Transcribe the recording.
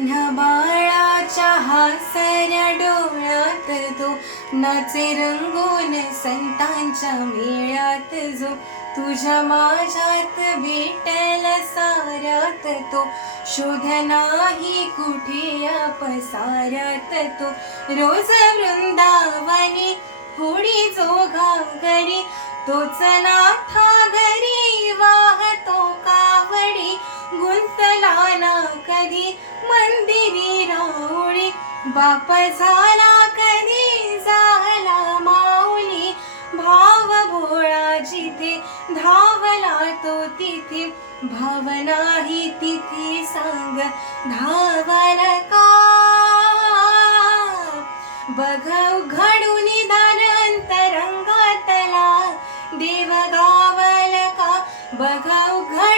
नबाळाच्या हासऱ्या डोळ्यात तो नाचे रंगून संतांच्या मेळ्यात जो तुझ्या माझ्यात भेटल साऱ्यात तो शोध नाही कुठे या पसाऱ्यात तो रोज वृंदावनी होडी जो घरी तोच नाथा घरी वाहतो कावडी गुंतला ना कधी मंदिरी राऊळी बाप झाला कधी झाला माऊली भाव भोळा जिथे धावला तो तिथे भाव नाही तिथे सांग धावल का बघ उघडून दार अंतरंगातला देव गावल का बघ उघड